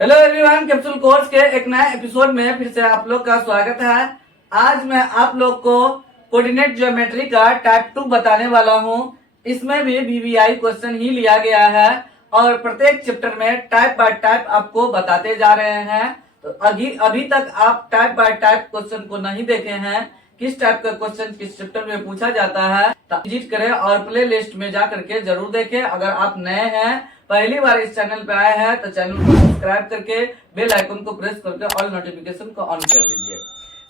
Hello everyone, capsule course के एक नए एपिसोड में फिर से आप लोग का स्वागत है। आज मैं आप लोग को कोऑर्डिनेट ज्योमेट्री का टाइप 2 बताने वाला हूं। इसमें भी वीवीआई क्वेश्चन ही लिया गया है और प्रत्येक चैप्टर में टाइप बाय टाइप आपको बताते जा रहे हैं। तो अभी तक आप टाइप बाय टाइप क्वेश्चन को नहीं देखे हैं, किस टाइप का क्वेश्चन किस चैप्टर में पूछा जाता है, तो विजिट करें और प्ले लिस्ट में जा करके जरूर देखें। अगर आप नए हैं, पहली बार इस चैनल पे आए हैं, तो चैनल को सब्सक्राइब करके बेल आइकन को प्रेस करके ऑल नोटिफिकेशन को ऑन कर दीजिए।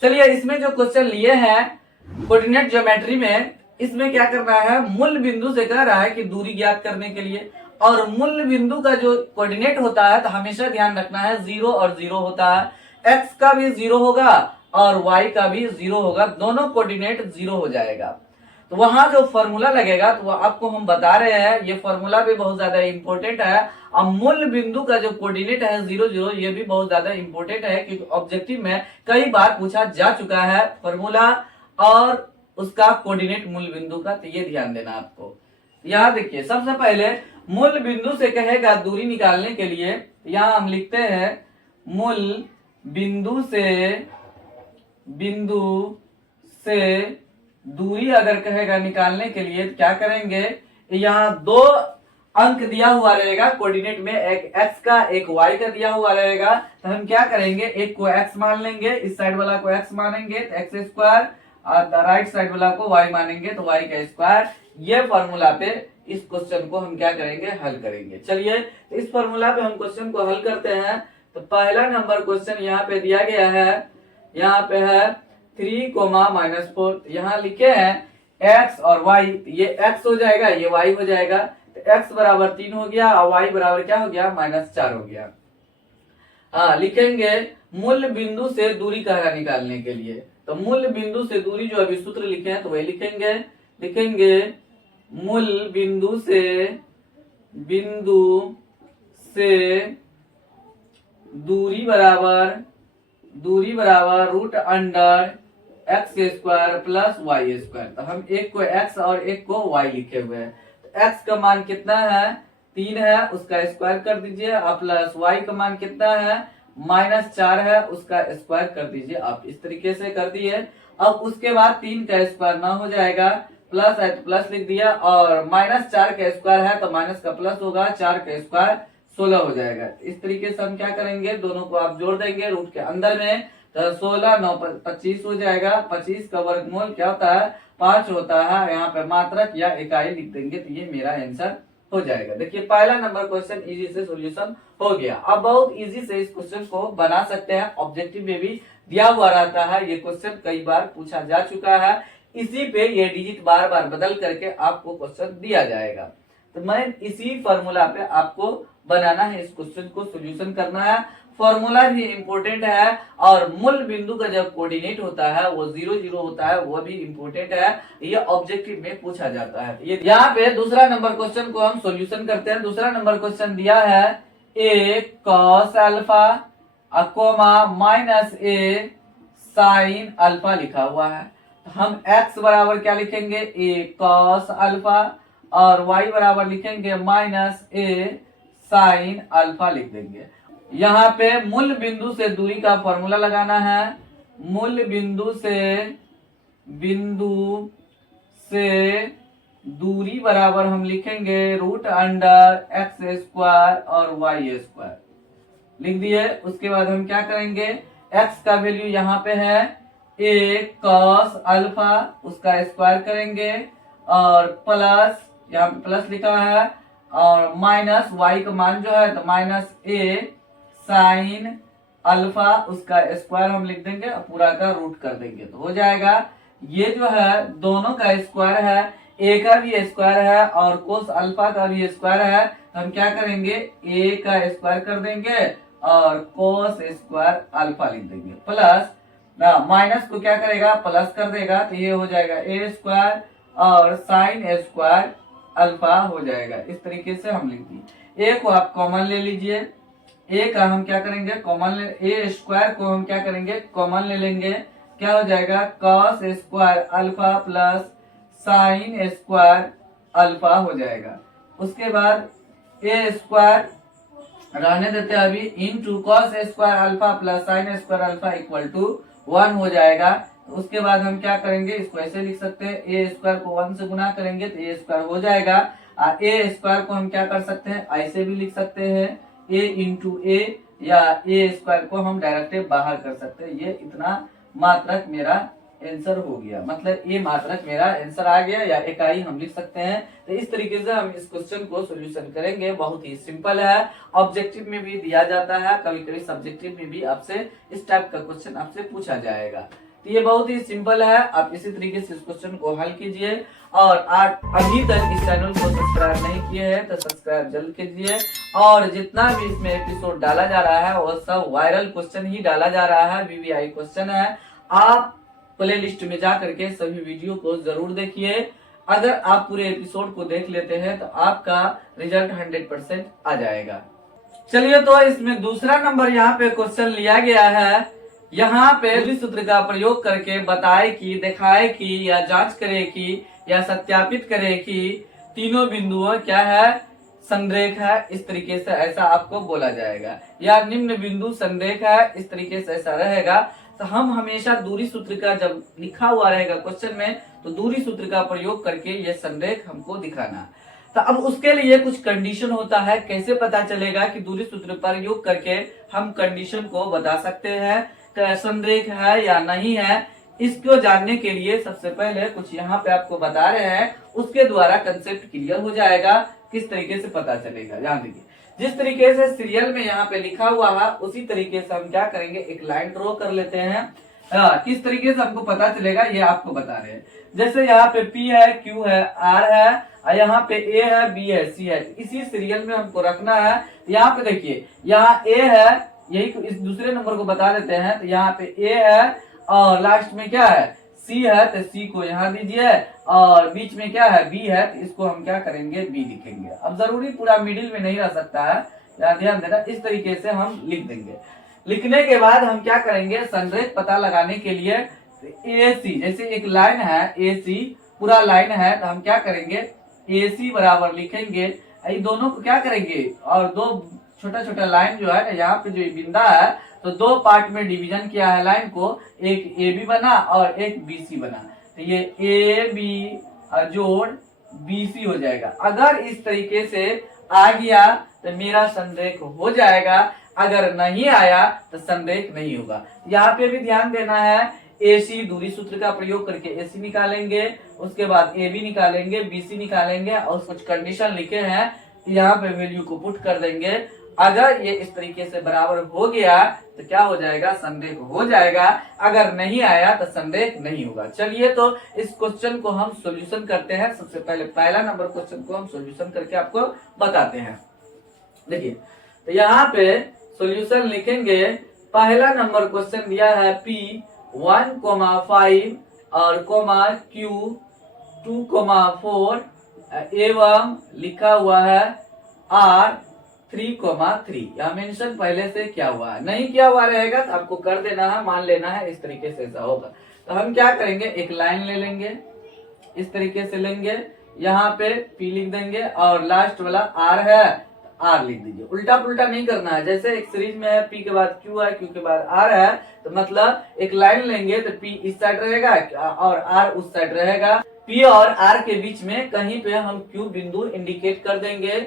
चलिए, इसमें जो क्वेश्चन लिए हैं कोऑर्डिनेट ज्योमेट्री में, इसमें क्या करना है, मूल बिंदु से कह रहा है कि दूरी ज्ञात करने के लिए। और मूल बिंदु का जो कोऑर्डिनेट होता है तो हमेशा ध्यान रखना है 0 और 0 होता है। एक्स का भी 0 होगा और वाई का भी 0 होगा, दोनों कोऑर्डिनेट 0 हो जाएगा। तो वहां जो फॉर्मूला लगेगा तो वो आपको हम बता रहे हैं, ये फॉर्मूला भी बहुत ज्यादा इंपॉर्टेंट है। अब मूल बिंदु का जो कोऑर्डिनेट है 0 0, ये भी बहुत ज्यादा इंपॉर्टेंट है क्योंकि ऑब्जेक्टिव में कई बार पूछा जा चुका है फॉर्मूला और उसका कोऑर्डिनेट मूल बिंदु का। तो ये ध्यान देना आपको। यहाँ देखिए, सबसे पहले मूल बिंदु से कहेगा दूरी निकालने के लिए, यहाँ हम लिखते हैं मूल बिंदु से दूरी अगर कहेगा निकालने के लिए तो क्या करेंगे, यहाँ दो अंक दिया हुआ रहेगा कोऑर्डिनेट में, एक x का एक y का दिया हुआ रहेगा। तो हम क्या करेंगे, एक को x मान लेंगे, इस साइड वाला को x मानेंगे तो x स्क्वायर, और राइट साइड वाला को y मानेंगे तो y का स्क्वायर। ये फॉर्मूला पे इस क्वेश्चन को हम क्या करेंगे, हल करेंगे। चलिए, तो इस फॉर्मूला पे हम क्वेश्चन को हल करते हैं। तो पहला नंबर क्वेश्चन यहाँ पे दिया गया है, यहाँ पे है 3, -4। यहाँ लिखे हैं x और y, ये x हो जाएगा, ये y हो जाएगा। तो x बराबर 3 हो गया और y बराबर क्या हो गया, -4 हो गया। लिखेंगे मूल बिंदु से दूरी का निकालने के लिए। तो मूल बिंदु से दूरी जो अभी सूत्र लिखे हैं तो वही लिखेंगे मूल बिंदु से दूरी बराबर √x² प्लस y²। तो हम एक को x और एक को y लिखे हुए हैं। तो x का मान कितना है, 3 है, उसका स्क्वायर कर दीजिए आप, प्लस y का मान कितना है, -4 है, उसका स्क्वायर कर दीजिए आप। इस तरीके से कर दिए। अब उसके बाद 3 का स्क्वायर ना हो जाएगा, प्लस है तो प्लस लिख दिया, और -4 का स्क्वायर है तो माइनस का प्लस होगा, 4 का स्क्वायर 16 हो जाएगा। इस तरीके से हम क्या करेंगे, दोनों को आप जोड़ देंगे रूट के अंदर में। तो 16 9 25 हो जाएगा। 25 का वर्गमूल क्या होता है, 5 होता है। यहाँ पे मात्रक या इकाई लिख देंगे तो ये मेरा आंसर हो जाएगा। देखिए, पहला नंबर क्वेश्चन इजी से सॉल्यूशन हो गया। अब बहुत इजी से इस क्वेश्चन को बना सकते हैं, ऑब्जेक्टिव में भी दिया हुआ रहता है। ये क्वेश्चन कई बार पूछा जा चुका है, इसी पे ये डिजिट बार बार बदल करके आपको क्वेश्चन दिया जाएगा। तो मैं इसी फॉर्मूला पे आपको बनाना है, इस क्वेश्चन को सॉल्यूशन करना है। फॉर्मूला भी इंपॉर्टेंट है और मूल बिंदु का जब कोऑर्डिनेट होता है वो 0 0 होता है, वो भी इंपॉर्टेंट है। ये ऑब्जेक्टिव में पूछा जाता है। ये यहाँ पे दूसरा नंबर क्वेश्चन को हम सॉल्यूशन करते हैं। दूसरा नंबर क्वेश्चन दिया है a cos alpha -a sin alpha लिखा हुआ है। हम x बराबर क्या लिखेंगे, a cos अल्फा, और y बराबर लिखेंगे -a sin अल्फा लिख देंगे। यहाँ पे मूल बिंदु से दूरी का फॉर्मूला लगाना है। मूल बिंदु से दूरी बराबर हम लिखेंगे √x² और y² लिख दिए। उसके बाद हम क्या करेंगे, x का वैल्यू यहाँ पे है a cos अल्फा, उसका स्क्वायर करेंगे, और प्लस, यहाँ पे प्लस लिखा है, और माइनस y का मान जो है तो -a sin अल्फा, उसका स्क्वायर हम लिख देंगे और पूरा का रूट कर देंगे तो हो जाएगा। ये जो है दोनों का स्क्वायर है, a का भी स्क्वायर है और कोस अल्फा का भी स्क्वायर है। तो हम क्या करेंगे, a का स्क्वायर कर देंगे और कोस स्क्वायर अल्फा लिख देंगे, प्लस माइनस को क्या करेगा, प्लस कर देगा तो ये हो जाएगा a² और साइन स्क्वायर अल्फा हो जाएगा। इस तरीके से हम लिख दिए। a को आप कॉमन ले लीजिए, a का हम क्या करेंगे, a² को हम क्या करेंगे, कॉमन ले लेंगे। क्या हो जाएगा, cos square alpha plus sine square alpha हो जाएगा। उसके बाद a स्क्वायर रहने देते हैं अभी। Into cos square alpha plus sine square alpha equal to 1 हो जाएगा। उसके बाद हम क्या करेंगे, इसको ऐसे लिख सकते हैं, ए स्क्वायर को 1 से गुना करेंगे तो ए स्क्वायर हो जाएगा। और ए स्क्वायर को हम क्या कर सकते हैं, ऐसे भी लिख सकते हैं, ए इंटू ए, या ए स्क्वायर को हम डायरेक्ट बाहर कर सकते हैं। ये इतना मात्रक मेरा आंसर हो गया, मतलब ये मात्रक मेरा आंसर आ गया, या इकाई हम लिख सकते हैं। तो इस तरीके से हम इस क्वेश्चन को सॉल्यूशन करेंगे। बहुत ही सिंपल है, ऑब्जेक्टिव में भी दिया जाता है, कभी कभी सब्जेक्टिव में भी आपसे इस टाइप का क्वेश्चन आपसे पूछा जाएगा। तो ये बहुत ही सिंपल है, आप इसी तरीके से इस क्वेश्चन को हल कीजिए। और आप अभी तक इस चैनल को सब्सक्राइब नहीं किए हैं तो सब्सक्राइब जल्द कीजिए। और जितना भी इसमें एपिसोड डाला जा रहा है वो सब वायरल क्वेश्चन ही डाला जा रहा है, वीवीआई क्वेश्चन है। आप प्ले लिस्ट में जा करके सभी वीडियो को जरूर देखिए। अगर आप पूरे एपिसोड को देख लेते हैं तो आपका रिजल्ट 100% आ जाएगा। चलिए, तो इसमें दूसरा नंबर यहाँ पे क्वेश्चन लिया गया है। यहाँ पे दूरी सूत्र का प्रयोग करके बताए कि, दिखाए कि, या जांच करे कि, या सत्यापित करे कि तीनों बिंदुओं क्या है, संरेख है। इस तरीके से ऐसा आपको बोला जाएगा, या निम्न बिंदु संरेख है, इस तरीके से ऐसा रहेगा। तो हम हमेशा दूरी सूत्र का जब लिखा हुआ रहेगा क्वेश्चन में, तो दूरी सूत्र का प्रयोग करके ये संरेख हमको दिखाना। तो अब उसके लिए कुछ कंडीशन होता है। कैसे पता चलेगा कि दूरी सूत्र प्रयोग करके हम कंडीशन को बता सकते हैं संरेख है या नहीं है। इसको जानने के लिए सबसे पहले कुछ यहाँ पे आपको बता रहे हैं, उसके द्वारा कंसेप्ट क्लियर हो जाएगा, किस तरीके से पता चलेगा। ध्यान दीजिए, जिस तरीके से सीरियल में यहाँ पे लिखा हुआ है उसी तरीके से हम क्या करेंगे, एक लाइन ड्रॉ कर लेते हैं। किस तरीके से हमको पता चलेगा ये आपको बता रहे हैं। जैसे यहाँ पे P है, Q है, R है, और यहाँ पे A है, B है, C है। इसी सीरियल में हमको रखना है। यहाँ पे देखिए, यहाँ A है, यही इस दूसरे नंबर को बता देते हैं। तो यहाँ पे A है और लास्ट में क्या है, C है, तो C को यहाँ दीजिए, और बीच में क्या है, B है, तो इसको हम क्या करेंगे, B लिखेंगे। अब जरूरी पूरा मिडिल में नहीं रह सकता है, ध्यान देना। इस तरीके से हम लिख देंगे। लिखने के बाद हम क्या करेंगे, संरेख पता लगाने के लिए AC, जैसे एक लाइन है AC, पूरा लाइन है, तो हम क्या करेंगे, AC बराबर लिखेंगे। ये दोनों को क्या करेंगे, और दो छोटा छोटा लाइन जो है यहाँ पे जो बिंदा है, तो दो पार्ट में डिवीजन किया है लाइन को, एक AB बना और एक BC बना। तो ये AB जोड़ BC हो जाएगा। अगर इस तरीके से आ गया तो मेरा संरेख हो जाएगा, अगर नहीं आया तो संरेख नहीं होगा। यहाँ पे भी ध्यान देना है, AC दूरी सूत्र का प्रयोग करके AC निकालेंगे, उसके बाद AB निकालेंगे, BC निकालेंगे, और कुछ कंडीशन लिखे हैं, यहाँ पे वैल्यू को पुट कर देंगे। अगर ये इस तरीके से बराबर हो गया तो क्या हो जाएगा, संरेख हो जाएगा। अगर नहीं आया तो संरेख नहीं होगा। चलिए, तो इस क्वेश्चन को हम सॉल्यूशन करते हैं। सबसे पहले पहला नंबर क्वेश्चन को हम सॉल्यूशन करके आपको बताते हैं। देखिए, तो यहाँ पे सॉल्यूशन लिखेंगे। पहला नंबर क्वेश्चन दिया है P1,5 और Q2,4 एवं लिखा हुआ है R3,3। यह मेंशन पहले से क्या हुआ है, नहीं किया हुआ रहेगा तो आपको कर देना है, मान लेना है, इस तरीके से ऐसा होगा। तो हम क्या करेंगे, एक लाइन ले लेंगे, इस तरीके से लेंगे, यहाँ पे P लिख देंगे, और लास्ट वाला R है, R लिख दीजिए। उल्टा पुल्टा नहीं करना है। जैसे एक सीरीज में है, P के बाद Q है, Q के बाद R है, तो मतलब एक लाइन लेंगे तो P इस साइड रहेगा और R उस साइड रहेगा। P और R के बीच में कहीं पे हम Q बिंदु इंडिकेट कर देंगे।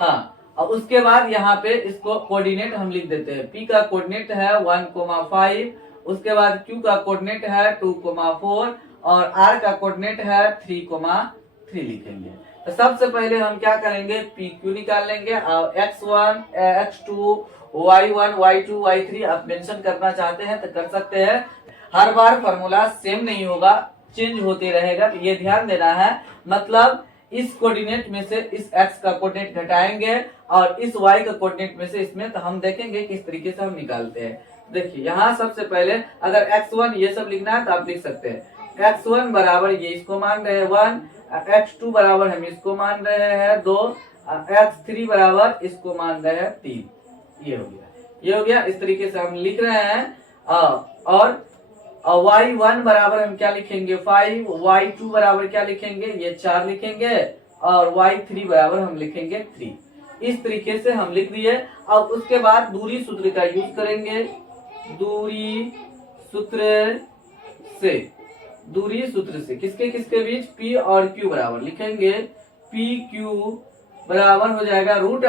हाँ, और उसके बाद यहाँ पे इसको कोऑर्डिनेट हम लिख देते हैं। P का कोऑर्डिनेट है 1,5, उसके बाद Q का कोऑर्डिनेट है 2,4 और R का कोऑर्डिनेट है 3,3 लिखेंगे। तो सबसे पहले हम क्या करेंगे, PQ निकाल लेंगे, और X1, X2, Y1, Y2, Y3 आप मेंशन करना चाहते हैं तो कर सकते हैं। हर बार फॉर्मूला सेम नहीं होगा, चेंज होते रहेगा, तो ये ध्यान देना है। मतलब इस कोऑर्डिनेट में से इस x का कोऑर्डिनेट घटाएंगे और इस y का कोऑर्डिनेट में से इसमें, तो हम देखेंगे किस तरीके से हम निकालते हैं। देखिए, यहाँ सबसे पहले अगर x1 ये सब लिखना है तो आप लिख सकते हैं। x1 बराबर ये इसको मान रहे हैं 1, x2 बराबर हम इसको मान रहे हैं 2, x3 बराबर इसको मान रहे हैं 3। ये हो गया, इस तरीके से हम लिख रहे हैं। और y1 बराबर हम क्या लिखेंगे 5, y2 बराबर क्या लिखेंगे, ये 4 लिखेंगे, और y3 बराबर हम लिखेंगे 3। इस तरीके से हम लिख दिए। अब उसके बाद दूरी सूत्र का यूज करेंगे। दूरी सूत्र से, दूरी सूत्र से किसके किसके बीच, P और Q बराबर लिखेंगे। PQ बराबर हो जाएगा रूट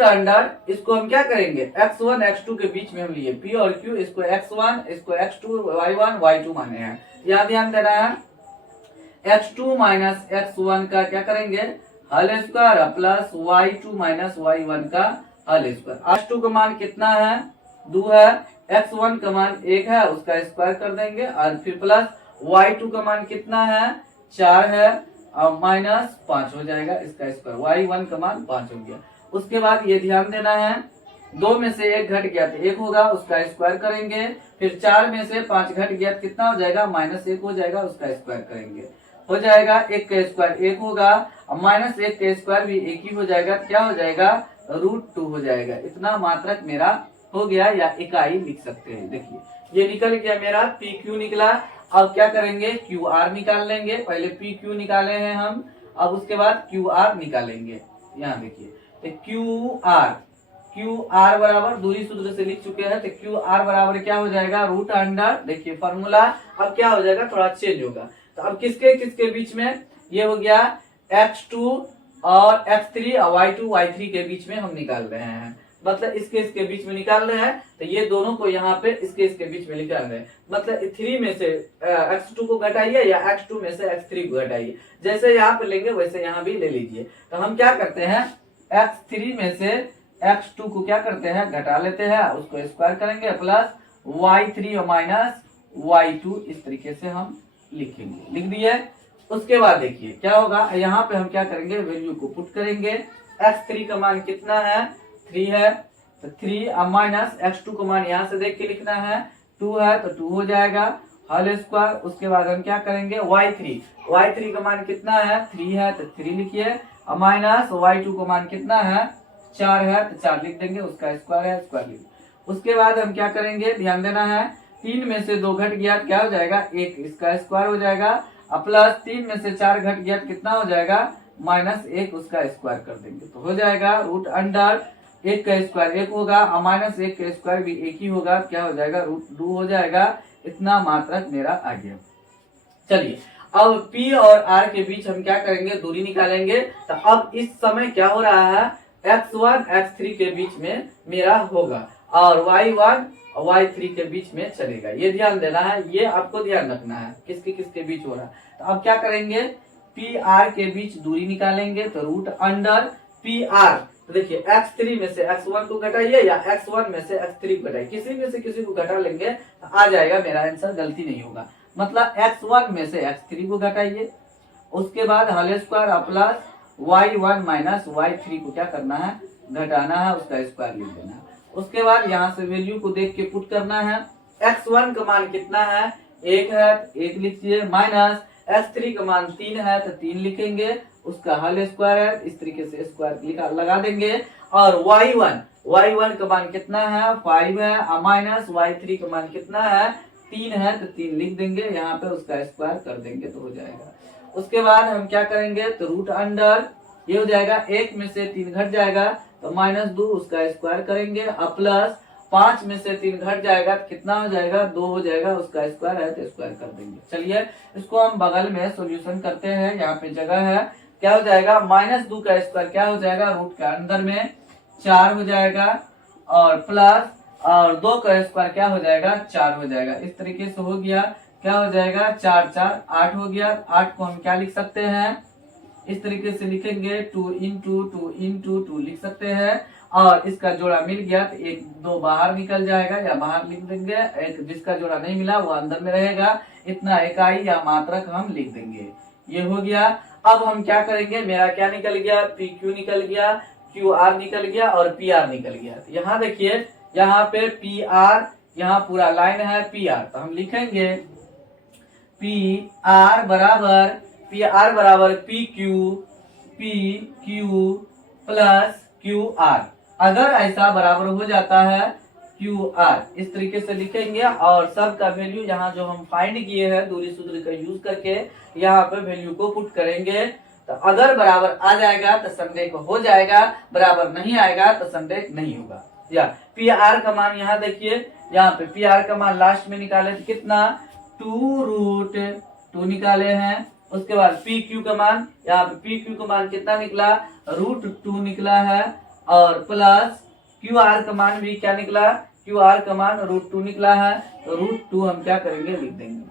अंडर इसको हम क्या करेंगे, x1 x2 के बीच में हम लिए P और Q, इसको x1 इसको x2 y1 y2 माने हैं। यहाँ ध्यान देना है, x2 माइनस x1 का क्या करेंगे, whole square plus y2 minus y1 का होल स्क्वायर। x2 का मान कितना है, 2 है, x1 का मान 1 है, उसका स्क्वायर कर देंगे और फिर प्लस y2 का मान कितना है, 4 है और माइनस 5 हो जाएगा इसका स्क्वायर, y1 का मान 5 हो गया। उसके बाद ये ध्यान देना है, 2 में से 1 घट गया तो 1 होगा, उसका स्क्वायर करेंगे। फिर 4 में से 5 घट गया तो कितना हो जाएगा, -1 हो जाएगा, उसका स्क्वायर करेंगे, हो जाएगा 1 का स्क्वायर 1 होगा और -1 का स्क्वायर भी 1 ही हो जाएगा, क्या हो जाएगा, √2 हो जाएगा। इतना मात्रक मेरा हो गया, या इकाई लिख सकते हैं। देखिए ये निकल गया मेरा, PQ निकला। अब क्या करेंगे, QR निकाल लेंगे। पहले PQ निकाले हैं हम, अब उसके बाद QR निकालेंगे। यहाँ देखिए QR बराबर दूरी सूत्र से लिख चुके हैं, तो QR बराबर क्या हो जाएगा, रूट अंडर, देखिए फॉर्मूला अब क्या हो जाएगा, थोड़ा चेंज होगा। तो अब किसके किसके बीच में, ये हो गया x2 और x3 और y2 y3 के बीच में हम निकाल रहे हैं, मतलब इसके बीच में निकाल रहे हैं। तो ये दोनों को यहाँ पे इसके बीच में निकाल रहे हैं, मतलब 3 में से x2 को घटाइए या x2 में से x3 को घटाइए, जैसे यहाँ पे लेंगे वैसे यहाँ भी ले लीजिए। तो हम क्या करते हैं, x3 में से x2 को क्या करते हैं, घटा लेते हैं, उसको स्क्वायर करेंगे प्लस y3 और माइनस y2, इस तरीके से हम लिखेंगे, लिख दिए। उसके बाद देखिए क्या होगा, यहाँ पे हम क्या करेंगे, वैल्यू को पुट करेंगे। x3 का मान कितना है, 3 है, तो 3 और माइनस x2 का मान यहाँ से देख के लिखना है, 2 है तो 2 हो जाएगा, होल स्क्वायर। उसके बाद हम क्या करेंगे, y3 का मान कितना है, 3 है तो 3 लिखिए, और माइनस y2 का मान कितना है, 4 है तो 4 लिख देंगे, उसका स्क्वायर है, स्क्वायर लिख। उसके बाद हम क्या करेंगे, ध्यान देना है, 3 में से 2 घट गया क्या हो जाएगा, 1, इसका स्क्वायर हो जाएगा, और प्लस 3 में से 4 घट गया कितना हो जाएगा, -1, उसका स्क्वायर कर देंगे, तो हो जाएगा रूट अंडर 1 का स्क्वायर 1 होगा और -1 का स्क्वायर भी 1 ही होगा, क्या हो जाएगा, √2 हो जाएगा। इतना मात्रक मेरा आ गया। चलिए अब P और R के बीच हम क्या करेंगे, दूरी निकालेंगे। तो अब इस समय क्या हो रहा है, x1 x3 के बीच में मेरा होगा और y1 और y3 के बीच में चलेगा, ये ध्यान देना है, ये आपको ध्यान रखना है किसके किसके बीच हो रहा है। तो अब क्या करेंगे, PR के बीच दूरी निकालेंगे, तो रूट अंडर PR, तो देखिए x3 में से x1 को घटाइए या x1 में से x3 को घटाइए, किसी में से किसी को घटा लेंगे तो आ जाएगा मेरा आंसर, गलती नहीं होगा। मतलब x1 में से x3 को घटाइए, उसके बाद whole square plus y1 minus y3 को क्या करना है, घटाना है, उसका स्क्वायर लिख देना है। उसके बाद यहाँ से वैल्यू को देख के पुट करना है। x1 का मान कितना है, 1 है तो 1 लिखिए, माइनस x3 का मान 3 है तो 3 लिखेंगे, उसका होल स्क्वायर है, इस तरीके से स्क्वायर लगा देंगे। और y1 का मान कितना है, 5 है, और माइनस y3 का मान कितना है, 3 है तो 3 लिख देंगे, यहाँ पे उसका स्क्वायर कर देंगे तो हो जाएगा। उसके बाद हम क्या करेंगे, तो रूट अंडर ये हो जाएगा, 1 में से 3 घट जाएगा तो -2, उसका स्क्वायर करेंगे, और प्लस 5 में से 3 घट जाएगा तो कितना हो जाएगा, 2 हो जाएगा, उसका स्क्वायर है तो स्क्वायर कर देंगे। चलिए इसको हम बगल में सॉल्यूशन करते हैं, यहाँ पे जगह है, क्या हो जाएगा, -2 का स्क्वायर क्या हो जाएगा, रूट के अंदर में 4 हो जाएगा, और प्लस और 2 का स्क्वायर क्या हो जाएगा, 4 हो जाएगा। इस तरीके से हो गया, क्या हो जाएगा, 4 4 8 हो गया। 8 को हम क्या लिख सकते हैं, इस तरीके से लिखेंगे, 2 इंटू 2 लिख सकते हैं, और इसका जोड़ा मिल गया तो 1 2 बाहर निकल जाएगा या बाहर लिख देंगे, एक जिसका जोड़ा नहीं मिला वो अंदर में रहेगा। इतना इकाई या मात्रक हम लिख देंगे, ये हो गया। अब हम क्या करेंगे, मेरा क्या निकल गया, PQ निकल गया, QR निकल गया और PR निकल गया। तो यहाँ देखिए, यहाँ पे PR, यहाँ पूरा लाइन है PR, तो हम लिखेंगे PR बराबर PQ प्लस QR। अगर ऐसा बराबर हो जाता है QR, इस तरीके से लिखेंगे, और सब का वैल्यू यहाँ जो हम फाइंड किए हैं दूरी सूत्र का यूज करके, यहाँ पे वैल्यू को पुट करेंगे। तो अगर बराबर आ जाएगा तो संरेख हो जाएगा, बराबर नहीं आएगा तो संरेख नहीं होगा। या पी आर का मान यहाँ देखिए, यहाँ पे पी आर का मान लास्ट में निकाले तो कितना 2√2 निकाले हैं। उसके बाद पी क्यू का मान, यहाँ पे पी क्यू का मान कितना निकला √2 निकला है, और प्लस क्यू आर का मान भी क्या निकला, क्यू आर का मान √2 निकला है, तो √2 हम क्या करेंगे लिख देंगे।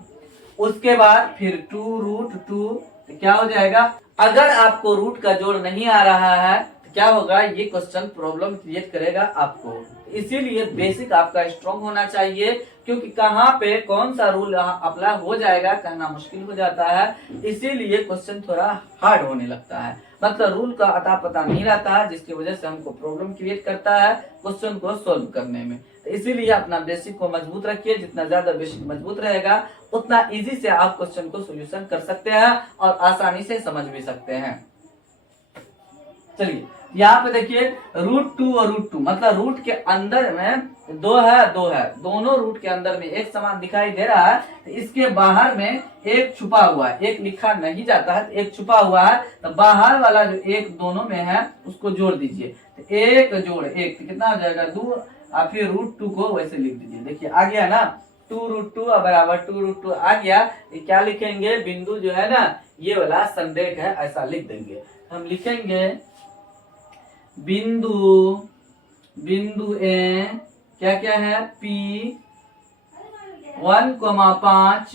उसके बाद फिर 2√2 तो क्या हो जाएगा, अगर आपको रूट का जोड़ नहीं आ रहा है तो क्या होगा, ये क्वेश्चन प्रॉब्लम क्रिएट करेगा आपको। इसीलिए बेसिक आपका स्ट्रॉन्ग होना चाहिए, क्योंकि कहाँ पे कौन सा रूल अप्लाई हो जाएगा कहना मुश्किल हो जाता है, इसीलिए क्वेश्चन थोड़ा हार्ड होने लगता है। मतलब रूल का अता पता नहीं रहता है, जिसकी वजह से हमको प्रॉब्लम क्रिएट करता है क्वेश्चन को सोल्व करने में। तो इसीलिए अपना बेसिक को मजबूत रखिए, जितना ज्यादा बेसिक मजबूत रहेगा उतना इजी से आप क्वेश्चन को सोल्यूशन कर सकते हैं और आसानी से समझ भी सकते हैं। चलिए यहाँ पे देखिए √2 और √2 मतलब रूट के अंदर में दो है, दोनों रूट के अंदर में एक समान दिखाई दे रहा है, तो इसके बाहर में एक छुपा हुआ है, एक लिखा नहीं जाता है, एक छुपा हुआ है, तो बाहर वाला जो एक दोनों में है उसको जोड़ दीजिए, तो एक जोड़ एक तो कितना हो जाएगा 2, और फिर √2 को वैसे लिख दीजिए। देखिए आ गया ना 2√2 बराबर 2√2 आ गया। ये क्या लिखेंगे, बिंदु जो है ना ये वाला संरेख है, ऐसा लिख देंगे। हम लिखेंगे बिंदु ए क्या क्या है P 1,5 Q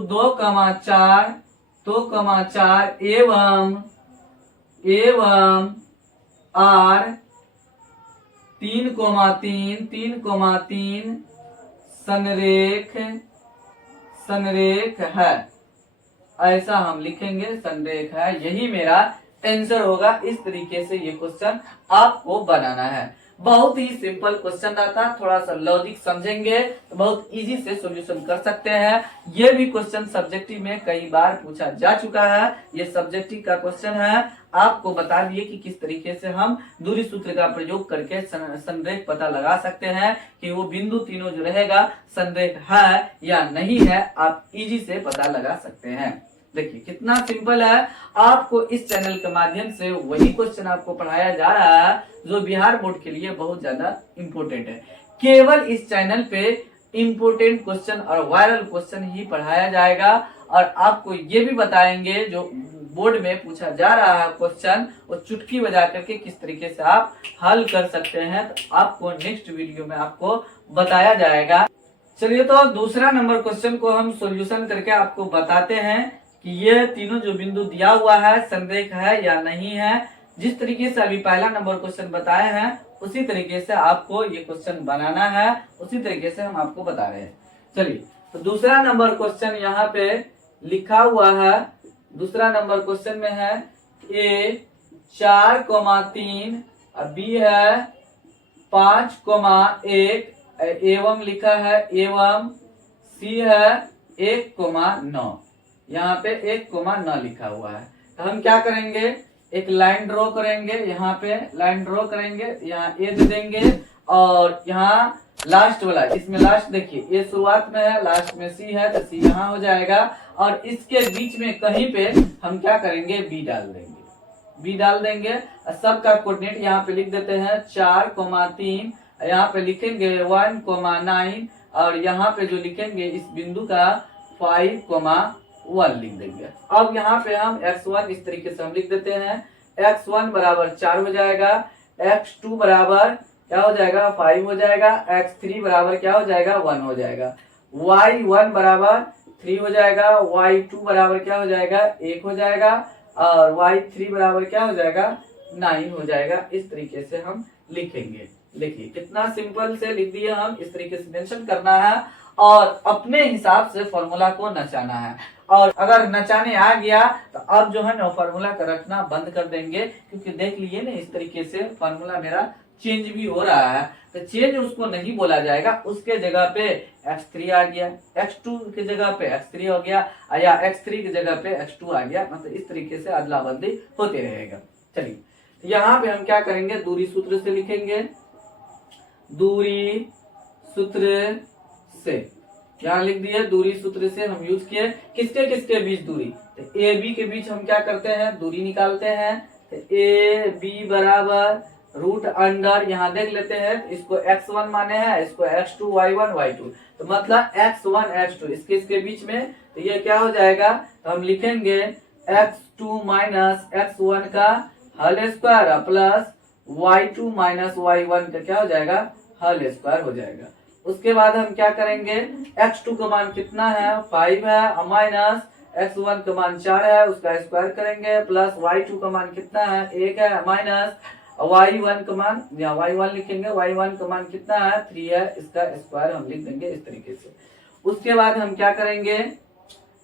2,4 एवं R 3,3 संरेख है, ऐसा हम लिखेंगे संरेख है। यही मेरा आंसर होगा। इस तरीके से ये क्वेश्चन आपको बनाना है। बहुत ही सिंपल क्वेश्चन रहता है, थोड़ा सा लॉजिक समझेंगे तो बहुत इजी से सॉल्यूशन कर सकते हैं। ये भी क्वेश्चन सब्जेक्टिव में कई बार पूछा जा चुका है, ये सब्जेक्टिव का क्वेश्चन है। आपको बता दिए कि किस तरीके से हम दूरी सूत्र का प्रयोग करके संरेख पता लगा सकते हैं कि वो बिंदु तीनों जो रहेगा संरेख है या नहीं है, आप इजी से पता लगा सकते हैं। देखिए कितना सिंपल है। आपको इस चैनल के माध्यम से वही क्वेश्चन आपको पढ़ाया जा रहा है जो बिहार बोर्ड के लिए बहुत ज्यादा इम्पोर्टेंट है। केवल इस चैनल पे इम्पोर्टेंट क्वेश्चन और वायरल क्वेश्चन ही पढ़ाया जाएगा, और आपको ये भी बताएंगे जो बोर्ड में पूछा जा रहा है क्वेश्चन वो चुटकी बजा करके किस तरीके से आप हल कर सकते हैं, तो आपको नेक्स्ट वीडियो में आपको बताया जाएगा। चलिए तो दूसरा नंबर क्वेश्चन को हम सॉल्यूशन करके आपको बताते हैं कि ये तीनों जो बिंदु दिया हुआ है संरेख है या नहीं है। जिस तरीके से अभी पहला नंबर क्वेश्चन बताए हैं उसी तरीके से आपको ये क्वेश्चन बनाना है, उसी तरीके से हम आपको बता रहे हैं। चलिए तो दूसरा नंबर क्वेश्चन यहाँ पे लिखा हुआ है। दूसरा नंबर क्वेश्चन में है A 4,3 और B है 5,1 एवं लिखा है एवं C है 1,9। यहाँ पे 1,9 लिखा हुआ है। तो हम क्या करेंगे, एक लाइन ड्रॉ करेंगे, यहाँ पे लाइन ड्रॉ करेंगे, यहाँ ए दे देंगे, और यहाँ लास्ट वाला, इसमें लास्ट देखिए ये शुरुआत में है, लास्ट में सी है, तो सी यहाँ हो जाएगा, और इसके बीच में कहीं पे हम क्या करेंगे बी डाल देंगे। सबका कोऑर्डिनेट यहाँ पे लिख देते हैं 4,3, यहाँ पे लिखेंगे 1,9, और यहाँ पे जो लिखेंगे इस बिंदु का 5,1 लिख देंगे। अब यहाँ पे हम x1 इस तरीके से हम लिख देते हैं, x1 बराबर 4 हो जाएगा, x2 बराबर क्या हो जाएगा 5 हो जाएगा, x3 बराबर क्या हो जाएगा 1 हो जाएगा, y1 बराबर 3 हो जाएगा, y2 बराबर क्या हो जाएगा 1 हो जाएगा, और y3 बराबर क्या हो जाएगा 9 हो जाएगा। इस तरीके से हम लिखेंगे। देखिए कितना सिंपल से लिख दिया हम। इस तरीके से मेंशन करना है और अपने हिसाब से फॉर्मूला को नचाना है, और अगर नचाने आ गया तो अब जो है ना फॉर्मूला का रखना बंद कर देंगे, क्योंकि देख लिए ना इस तरीके से फॉर्मूला मेरा चेंज भी हो रहा है। तो चेंज उसको नहीं बोला जाएगा, उसके जगह पे x3 आ गया, x2 की जगह पे x3 हो गया, या x3 की जगह पे x2 आ गया। मतलब इस तरीके से अदला बदली होते रहेगा। चलिए यहाँ पे हम क्या करेंगे, दूरी सूत्र से लिखेंगे, दूरी सूत्र से यहाँ लिख दिए, दूरी सूत्र से हम यूज किए। किसके किसके बीच दूरी, तो ए बी के बीच हम क्या करते हैं, दूरी निकालते हैं। तो ए बी बराबर रूट अंडर, यहाँ देख लेते हैं, इसको x1 माने हैं, इसको x2 y1 y2, तो मतलब x1 x2 इसके इसके बीच में, तो ये क्या हो जाएगा, तो हम लिखेंगे x2 माइनस x1 का whole square plus y2 minus y1 का क्या हो जाएगा, होल स्क्वायर हो जाएगा। उसके बाद हम क्या करेंगे, x2 का मान कितना है, 5 है, माइनस x1 का मान 4 है, उसका स्क्वायर करेंगे, प्लस y2 का मान कितना है, 1 है, माइनस y1 का मान, या y1 लिखेंगे, y1 का मान कितना है, 3 है, इसका स्क्वायर हम लिख देंगे इस तरीके से। उसके बाद हम क्या करेंगे,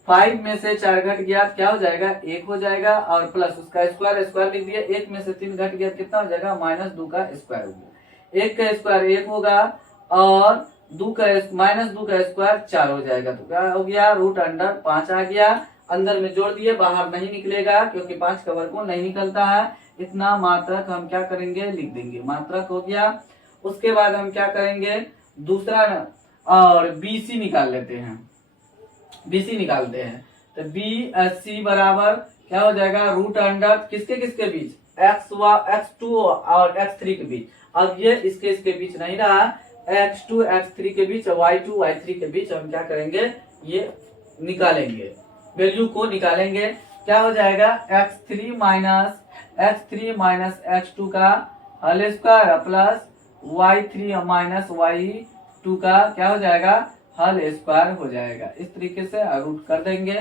5 में से 4 घट गया, क्या हो जाएगा, 1 हो जाएगा, और प्लस उसका स्क्वायर, स्क्वायर लिख दिया, 1 में से 3 घट गया, कितना हो जाएगा, माइनस 2 का स्क्वायर हो गया। 1 का स्क्वायर 1 होगा, और 2 का माइनस 2 का स्क्वायर 4 हो जाएगा, तो क्या हो गया, रूट अंडर 5 आ गया। अंदर में जोड़ दिए, बाहर नहीं निकलेगा क्योंकि 5 का वर्गमूल नहीं निकलता है। इतना मात्रक हम क्या करेंगे, लिख देंगे, मात्रक हो गया। उसके बाद हम क्या करेंगे, दूसरा और BC निकाल लेते हैं, BC निकालते हैं, तो BC बराबर क्या हो जाएगा, रूट अंडर किसके किसके बीच, x2 और x3 के बीच। अब ये इसके इसके बीच नहीं रहा, x2 x3 के बीच, y2 y3 के बीच हम क्या करेंगे, ये निकालेंगे, वैल्यू को निकालेंगे। क्या हो जाएगा, x3 माइनस x2 का whole square plus y3 minus y2 का क्या हो जाएगा, होल स्क्वायर हो जाएगा। इस तरीके से रूट कर देंगे,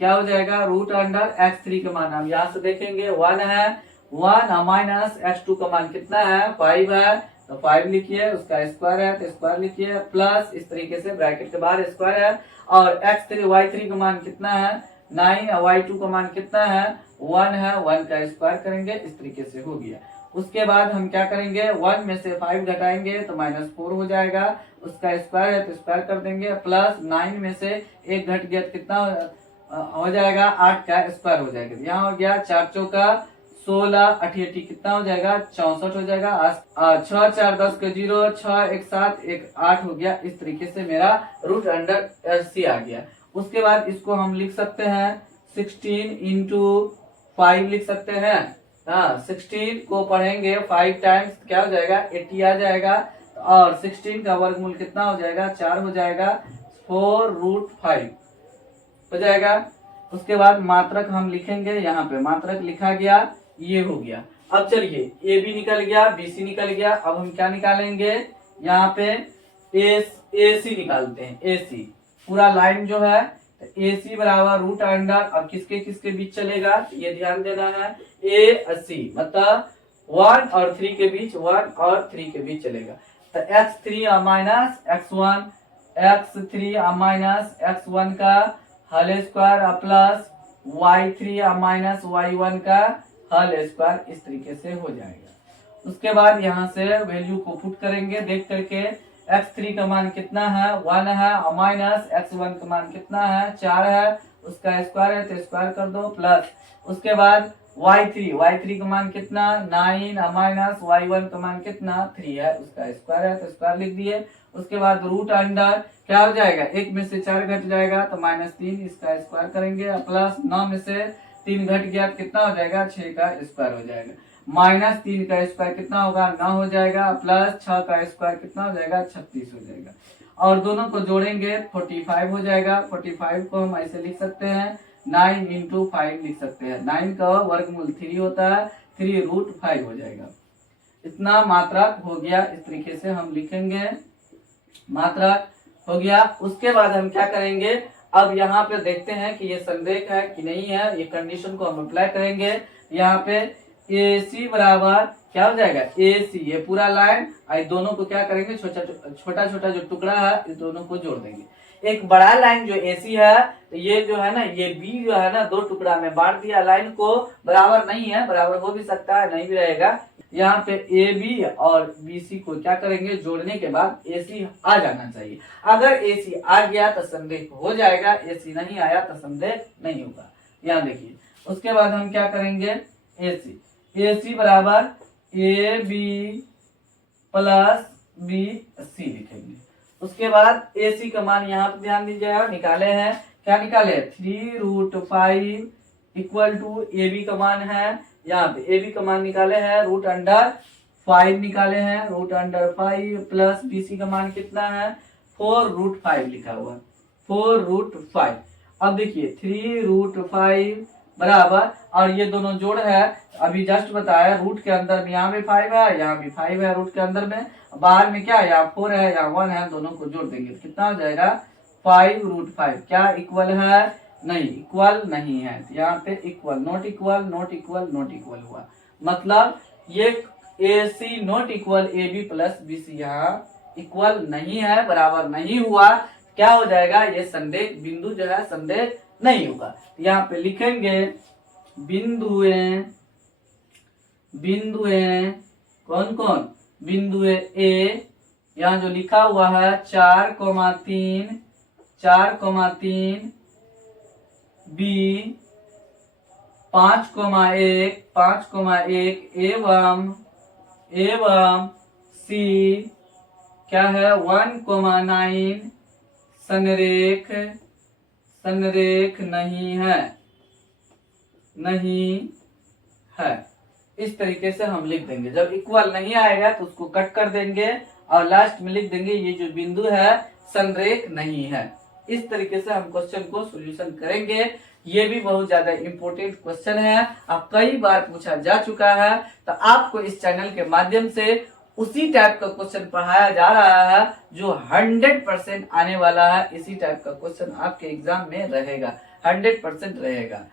क्या हो जाएगा, रूट अंडर x3 का मान हम यहाँ से देखेंगे 1 है, 1 माइनस x2 का मान कितना है, 5 है, तो 5 लिखिए, उसका स्क्वायर है तो स्क्वायर लिखिए, प्लस इस तरीके से ब्रैकेट के बाहर स्क्वायर है, और x3 y3 का मान कितना है, 9, y2 का मान कितना है, 1 है, 1 का स्क्वायर करेंगे, इस तरीके से हो गया। उसके बाद हम क्या करेंगे, 1 में से 5 घटाएंगे तो -4 हो जाएगा, उसका स्क्वायर है तो स्क्वायर कर देंगे, प्लस 9 में से 1 घट गया तो कितना हो जाएगा, 8 का स्क्वायर हो जाएगा। यहाँ हो गया 4 चौका 16, 88 कितना हो जाएगा, 64 हो जाएगा। 6 4 10 के 0, 6 1 7 1 8 हो गया। इस तरीके से मेरा रूट अंडर C आ गया। उसके बाद इसको हम लिख सकते हैं 16 इंटू 5 लिख सकते हैं। हाँ, 16 को पढ़ेंगे 5 टाइम्स क्या हो जाएगा, 80 आ जाएगा, और 16 का वर्गमूल कितना हो जाएगा, 4 हो जाएगा, 4√5 हो जाएगा। उसके बाद मात्रक हम लिखेंगे, यहाँ पे मात्रक लिखा गया, ये हो गया। अब चलिए ए बी निकल गया, BC निकल गया, अब हम क्या निकालेंगे, यहाँ पे AC निकालते हैं। AC पूरा लाइन जो है, AC बराबर रूट अंडर, अब किसके किसके बीच चलेगा, ये ध्यान देना है, AC मतलब 1 और 3 के बीच, 1 और 3 के बीच चलेगा। तो x3 minus x1, x3 minus x1 का whole square plus y3 minus y1 का होल स्क्वायर, इस तरीके से हो जाएगा। उसके बाद यहाँ से वैल्यू को पुट करेंगे, देख करके x3 का मान कितना है, 1 है, माइनस x1 का मान कितना है, 4 है, उसका स्क्वायर है तो स्क्वायर कर दो, प्लस उसके बाद y3 का मान कितना, 9, माइनस y1 का मान कितना, 3 है, उसका स्क्वायर है तो स्क्वायर लिख दिए। उसके बाद रूट अंडर क्या हो जाएगा, 1 में से 4 घट जाएगा तो -3, इसका स्क्वायर करेंगे, प्लस 9 में से 3 घट गया तो कितना हो जाएगा, 6 का स्क्वायर हो जाएगा, -3 का स्क्वायर कितना होगा, 9 हो जाएगा, प्लस 6 का स्क्वायर कितना हो जाएगा, 36 हो जाएगा, और दोनों को जोड़ेंगे 45 हो जाएगा। 45 को हम ऐसे लिख सकते हैं, 9 इंटू 5 लिख सकते हैं, 9 का वर्गमूल 3 होता है, 3√5 हो जाएगा। इतना मात्रक हो गया, इस तरीके से हम लिखेंगे, मात्रक हो गया। उसके बाद हम क्या करेंगे, अब यहाँ पे देखते हैं कि ये संरेख है कि नहीं है, ये कंडीशन को हम अप्लाई करेंगे। यहाँ पे AC बराबर क्या हो जाएगा, AC ये पूरा लाइन, आई दोनों को क्या करेंगे, छोटा छोटा जो टुकड़ा है इस दोनों को जोड़ देंगे। एक बड़ा लाइन जो AC है, तो ये जो है ना, ये B जो है ना, 2 टुकड़ा में बांट दिया लाइन को, बराबर नहीं है, बराबर हो भी सकता है नहीं भी रहेगा। यहाँ पे AB और BC को क्या करेंगे, जोड़ने के बाद AC आ जाना चाहिए। अगर AC आ गया तो संदेह हो जाएगा, AC नहीं आया तो संदेह नहीं होगा। यहाँ देखिए, उसके बाद हम क्या करेंगे, AC बराबर AB प्लस BC लिखेंगे। उसके बाद AC का मान यहाँ पे ध्यान दीजिएगा, निकाले हैं, क्या निकाले, 3√5 इक्वल टू AB का मान है, यहाँ पे AB का मान निकाले हैं, √5 निकाले हैं, √5 प्लस BC का मान कितना है, 4√5 लिखा हुआ, 4√5। अब देखिए 3√5 बराबर, और ये दोनों जोड़ है, अभी जस्ट बताया, रूट के अंदर में यहाँ भी 5 है, यहाँ भी 5 है, रूट के अंदर में, बाहर में क्या है, यहाँ 4 है, यहाँ 1 है, दोनों को जोड़ देंगे तो कितना हो जाएगा, 5√5। क्या इक्वल है, नहीं, इक्वल नहीं है, तो यहाँ पे equal, not equal, not equal, not equal हुआ, मतलब ये AC not equal AB plus BC यहाँ इक्वल नहीं है, बराबर नहीं हुआ, क्या हो जाएगा, ये संदेह बिंदु जो है संदेह नहीं होगा। यहाँ पे लिखेंगे बिंदुएं, बिंदुएं कौन कौन, बिंदुएं A, यहाँ जो लिखा हुआ है 4,3, 4,3, B 5,1, 5,1 एवं C क्या है 1,9 संरेख, संरेख नहीं है, नहीं है। इस तरीके से हम लिख देंगे, जब इक्वल नहीं आएगा तो उसको कट कर देंगे और लास्ट में लिख देंगे ये जो बिंदु है संरेख नहीं है। इस तरीके से हम क्वेश्चन को सॉल्यूशन करेंगे। ये भी बहुत ज्यादा इम्पोर्टेंट क्वेश्चन है, अब कई बार पूछा जा चुका है, तो आपको इस चैनल के माध्यम से उसी टाइप का क्वेश्चन पढ़ाया जा रहा है जो 100% आने वाला है। इसी टाइप का क्वेश्चन आपके एग्जाम में रहेगा, 100% रहेगा,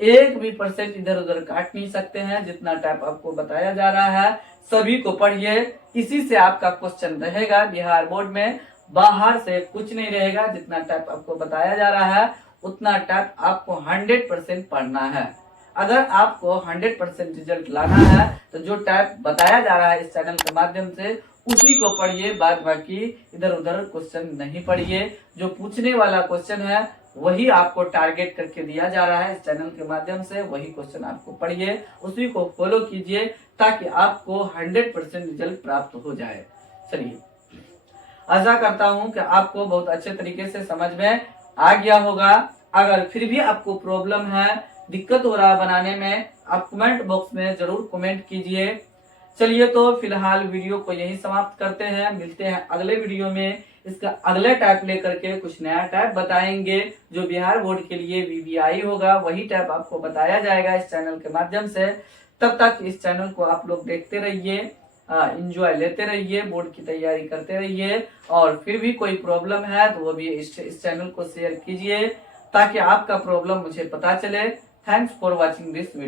एक भी परसेंट इधर उधर काट नहीं सकते हैं। जितना टाइप आपको बताया जा रहा है सभी को पढ़िए, इसी से आपका क्वेश्चन रहेगा बिहार बोर्ड में, बाहर से कुछ नहीं रहेगा। जितना टाइप आपको बताया जा रहा है उतना टाइप आपको 100% पढ़ना है। अगर आपको 100% रिजल्ट लाना है तो जो टाइप बताया जा रहा है इस चैनल के माध्यम से उसी को पढ़िए, बाद बाकी इधर उधर क्वेश्चन नहीं पढ़िए। जो पूछने वाला क्वेश्चन है वही आपको टारगेट करके दिया जा रहा है इस चैनल के माध्यम से, वही क्वेश्चन आपको पढ़िए, उसी को फॉलो कीजिए ताकि आपको 100% रिजल्ट प्राप्त हो जाए। चलिए, आशा करता हूं कि आपको बहुत अच्छे तरीके से समझ में आ गया होगा। अगर फिर भी आपको प्रॉब्लम है, दिक्कत हो रहा बनाने में, आप कमेंट बॉक्स में जरूर कमेंट कीजिए। चलिए, तो फिलहाल वीडियो को यही समाप्त करते हैं, मिलते हैं अगले वीडियो में। इसका अगले टाइप लेकर के कुछ नया टाइप बताएंगे जो बिहार बोर्ड के लिए VVI होगा, वही टाइप आपको बताया जाएगा इस चैनल के माध्यम से। तब तक इस चैनल को आप लोग देखते रहिए, एंजॉय लेते रहिए, बोर्ड की तैयारी करते रहिए। और फिर भी कोई प्रॉब्लम है तो वो भी इस चैनल को शेयर कीजिए ताकि आपका प्रॉब्लम मुझे पता चले। Thanks for watching this video.